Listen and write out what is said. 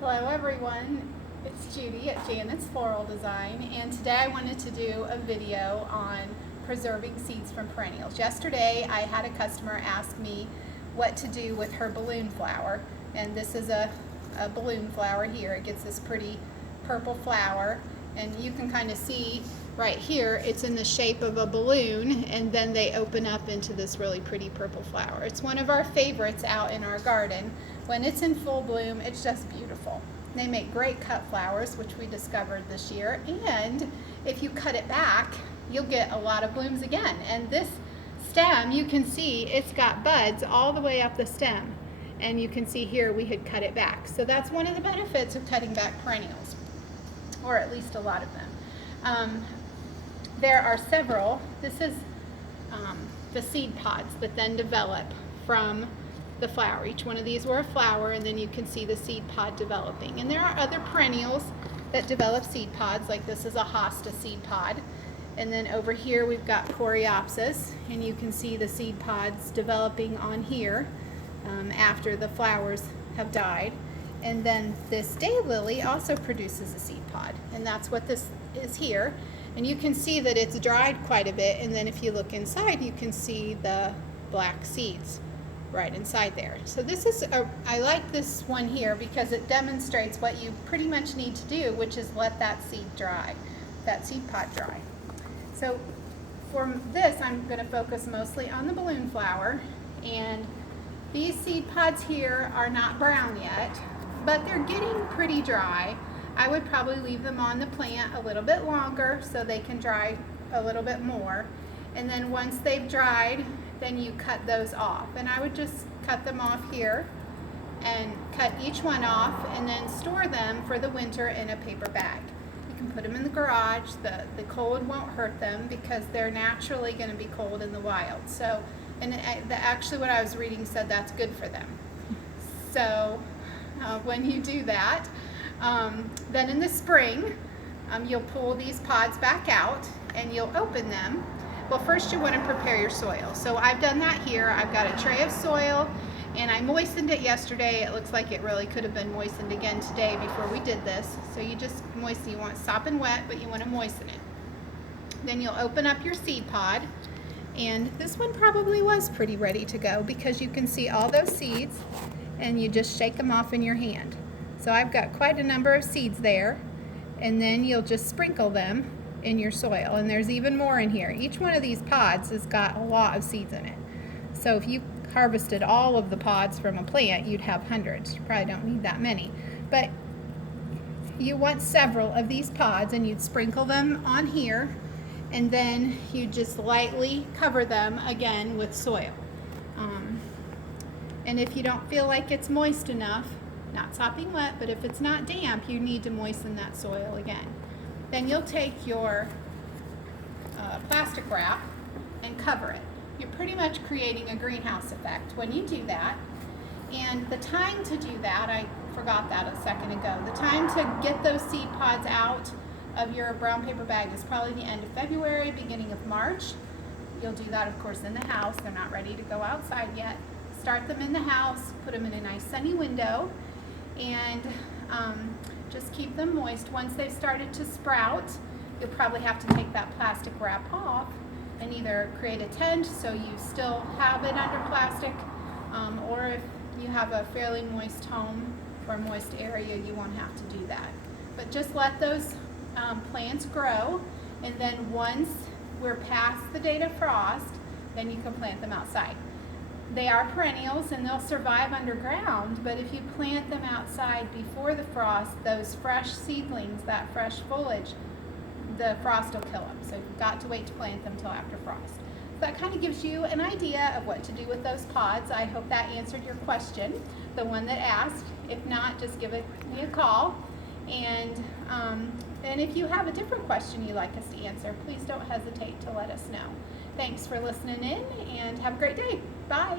Hello everyone, it's Judy at Janet's Floral Design, and today I wanted to do a video on preserving seeds from perennials. Yesterday I had a customer ask me what to do with her balloon flower, and this is a balloon flower here. It gets this pretty purple flower, and you can kind of see right here it's in the shape of a balloon, and then they open up into this really pretty purple flower. It's one of our favorites out in our garden. When it's in full bloom, it's just beautiful. They make great cut flowers, which we discovered this year, and if you cut it back, you'll get a lot of blooms again. And this stem, you can see it's got buds all the way up the stem, and you can see here we had cut it back. So that's one of the benefits of cutting back perennials, or at least a lot of them. There are several. This is the seed pods that then develop from the flower. Each one of these were a flower, and then you can see the seed pod developing. And there are other perennials that develop seed pods, like this is a hosta seed pod. And then over here we've got coreopsis, and you can see the seed pods developing on here after the flowers have died. And then this daylily also produces a seed pod, and that's what this is here. And you can see that it's dried quite a bit, and then if you look inside you can see the black seeds right inside there. So this is I like this one here because it demonstrates what you pretty much need to do, which is let that seed dry, that seed pod dry. So for this I'm going to focus mostly on the balloon flower, and these seed pods here are not brown yet, but they're getting pretty dry. I would probably leave them on the plant a little bit longer so they can dry a little bit more, and then once they've dried, then you cut those off. And I would just cut them off here and cut each one off and then store them for the winter in a paper bag. You can put them in the garage. The cold won't hurt them because they're naturally going to be cold in the wild. So, and actually what I was reading said that's good for them. So when you do that, then in the spring, you'll pull these pods back out and you'll open them. Well, first you want to prepare your soil. So I've done that here. I've got a tray of soil, and I moistened it yesterday. It looks like it really could have been moistened again today before we did this. So you just moisten. You want sopping wet, but you want to moisten it. Then you'll open up your seed pod, and this one probably was pretty ready to go because you can see all those seeds, and you just shake them off in your hand. So I've got quite a number of seeds there, and then you'll just sprinkle them in your soil, and there's even more in here. Each one of these pods has got a lot of seeds in it. So if you harvested all of the pods from a plant, you'd have hundreds. You probably don't need that many, but you want several of these pods, and you'd sprinkle them on here, and then you just lightly cover them again with soil. And if you don't feel like it's moist enough, not sopping wet, but if it's not damp, you need to moisten that soil again. Then you'll take your plastic wrap and cover it. You're pretty much creating a greenhouse effect when you do that. And the time to do that, I forgot that a second ago, the time to get those seed pods out of your brown paper bag is probably the end of February, beginning of March. You'll do that, of course, in the house. They're not ready to go outside yet. Start them in the house, put them in a nice sunny window, and just keep them moist. Once they've started to sprout, you'll probably have to take that plastic wrap off and either create a tent so you still have it under plastic, or if you have a fairly moist home or a moist area, you won't have to do that. But just let those plants grow, and then once we're past the date of frost, then you can plant them outside. They are perennials and they'll survive underground, but if you plant them outside before the frost, those fresh seedlings, that fresh foliage, the frost will kill them. So you've got to wait to plant them till after frost. So that kind of gives you an idea of what to do with those pods. I hope that answered your question, the one that asked. If not, just give me a call. And if you have a different question you'd like us to answer, please don't hesitate to let us know. Thanks for listening in, and have a great day. Bye.